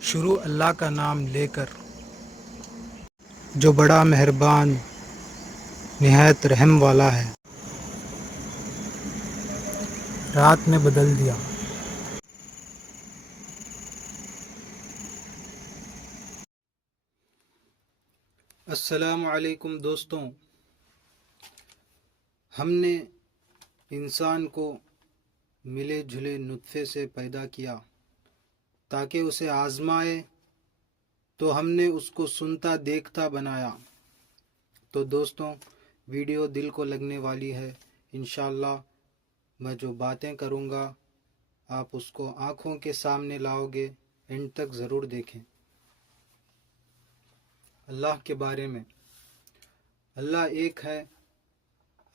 شروع اللہ کا نام لے کر جو بڑا مہربان نہایت رحم والا ہے۔ رات نے بدل دیا۔ السلام علیکم دوستوں، ہم نے انسان کو ملے جھلے نطفے سے پیدا کیا تاکہ اسے آزمائے، تو ہم نے اس کو سنتا دیکھتا بنایا۔ تو دوستوں، ویڈیو دل کو لگنے والی ہے۔ انشاءاللہ میں جو باتیں کروں گا آپ اس کو آنکھوں کے سامنے لاؤ گے، اینڈ تک ضرور دیکھیں۔ اللہ کے بارے میں، اللہ ایک ہے،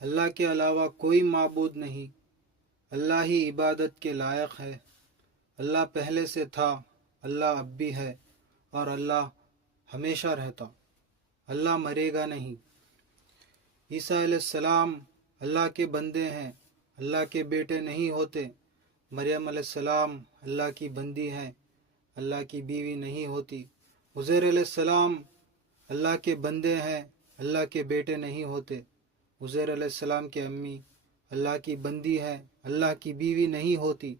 اللہ کے علاوہ کوئی معبود نہیں، اللہ ہی عبادت کے لائق ہے۔ اللہ پہلے سے تھا، اللہ اب بھی ہے، اور اللہ ہمیشہ رہتا۔ اللہ مرے گا نہیں۔ عیسیٰ علیہ السلام اللہ کے بندے ہیں، اللہ کے بیٹے نہیں ہوتے۔ مریم علیہ السلام اللہ کی بندی ہیں، اللہ کی بیوی نہیں ہوتی۔ عزیر علیہ السلام اللہ کے بندے ہیں، اللہ کے بیٹے نہیں ہوتے۔ عزیر علیہ السلام کے امی اللہ کی بندی ہے، اللہ کی بیوی نہیں ہوتی۔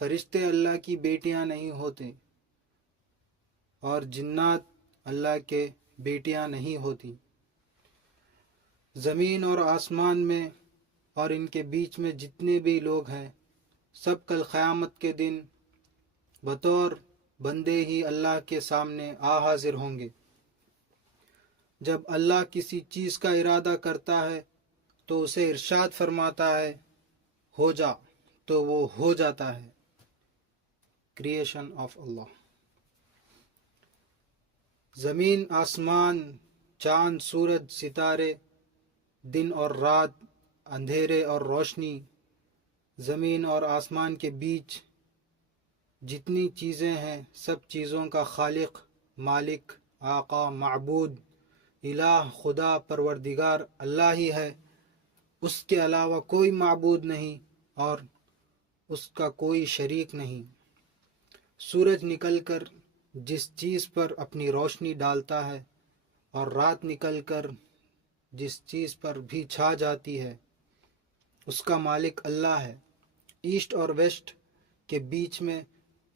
فرشتے اللہ کی بیٹیاں نہیں ہوتے، اور جنات اللہ کے بیٹیاں نہیں ہوتی۔ زمین اور آسمان میں اور ان کے بیچ میں جتنے بھی لوگ ہیں، سب کل قیامت کے دن بطور بندے ہی اللہ کے سامنے حاضر ہوں گے۔ جب اللہ کسی چیز کا ارادہ کرتا ہے تو اسے ارشاد فرماتا ہے ہو جا، تو وہ ہو جاتا ہے۔ کریشن آف اللہ۔ زمین، آسمان، چاند، سورج، ستارے، دن اور رات، اندھیرے اور روشنی، زمین اور آسمان کے بیچ جتنی چیزیں ہیں، سب چیزوں کا خالق، مالک، آقا، معبود، الہ، خدا، پروردگار اللہ ہی ہے۔ اس کے علاوہ کوئی معبود نہیں اور اس کا کوئی شریک نہیں۔ سورج نکل کر جس چیز پر اپنی روشنی ڈالتا ہے، اور رات نکل کر جس چیز پر بھی چھا جاتی ہے، اس کا مالک اللہ ہے۔ ایسٹ اور ویسٹ کے بیچ میں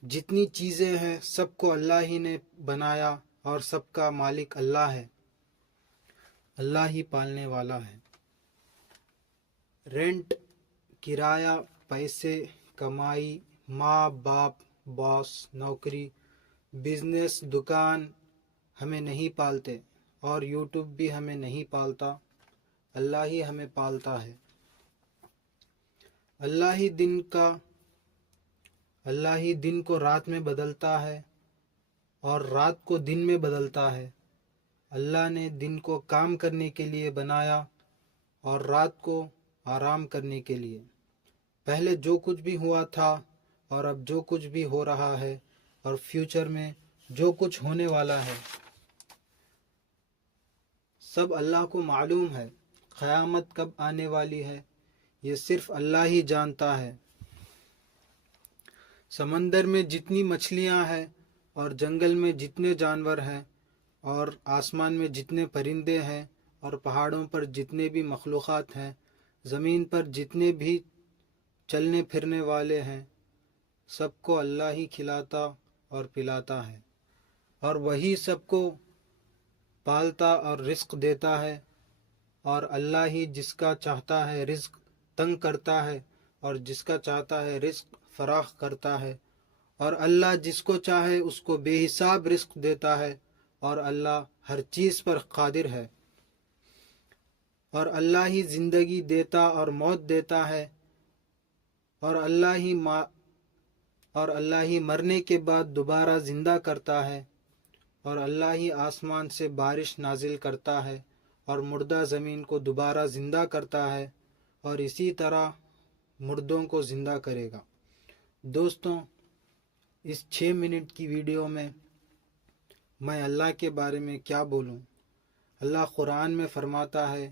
جتنی چیزیں ہیں، سب کو اللہ ہی نے بنایا، اور سب کا مالک اللہ ہے۔ اللہ ہی پالنے والا ہے۔ رینٹ، کرایہ، پیسے، کمائی، ماں باپ، باس، نوکری، بزنس، دکان ہمیں نہیں پالتے، اور یوٹیوب بھی ہمیں نہیں پالتا۔ اللہ ہی ہمیں پالتا ہے۔ اللہ ہی دن کو رات میں بدلتا ہے، اور رات کو دن میں بدلتا ہے۔ اللہ نے دن کو کام کرنے کے لیے بنایا، اور رات کو آرام کرنے کے لیے۔ پہلے جو کچھ بھی ہوا تھا، اور اب جو کچھ بھی ہو رہا ہے، اور فیوچر میں جو کچھ ہونے والا ہے، سب اللہ کو معلوم ہے۔ قیامت کب آنے والی ہے، یہ صرف اللہ ہی جانتا ہے۔ سمندر میں جتنی مچھلیاں ہیں، اور جنگل میں جتنے جانور ہیں، اور آسمان میں جتنے پرندے ہیں، اور پہاڑوں پر جتنے بھی مخلوقات ہیں، زمین پر جتنے بھی چلنے پھرنے والے ہیں، سب کو اللہ ہی کھلاتا اور پلاتا ہے، اور وہی سب کو پالتا اور رزق دیتا ہے۔ اور اللہ ہی جس کا چاہتا ہے رزق تنگ کرتا ہے، اور جس کا چاہتا ہے رزق فراخ کرتا ہے، اور اللہ جس کو چاہے اس کو بے حساب رزق دیتا ہے، اور اللہ ہر چیز پر قادر ہے۔ اور اللہ ہی زندگی دیتا اور موت دیتا ہے، اور اللہ ہی مرنے کے بعد دوبارہ زندہ کرتا ہے، اور اللہ ہی آسمان سے بارش نازل کرتا ہے، اور مردہ زمین کو دوبارہ زندہ کرتا ہے، اور اسی طرح مردوں کو زندہ کرے گا۔ دوستوں، اس 6 منٹ کی ویڈیو میں اللہ کے بارے میں کیا بولوں؟ اللہ قرآن میں فرماتا ہے،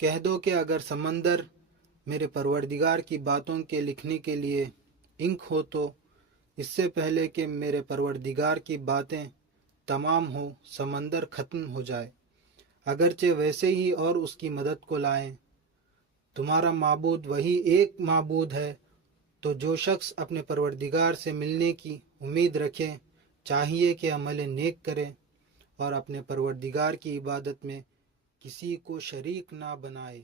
کہہ دو کہ اگر سمندر میرے پروردگار کی باتوں کے لکھنے کے لیے انک ہو تو اس سے پہلے کہ میرے پروردگار کی باتیں تمام ہو، سمندر ختم ہو جائے، اگرچہ ویسے ہی اور اس کی مدد کو لائیں۔ تمہارا معبود وہی ایک معبود ہے، تو جو شخص اپنے پروردگار سے ملنے کی امید رکھے چاہیے کہ عمل نیک کرے اور اپنے پروردگار کی عبادت میں کسی کو شریک نہ بنائے۔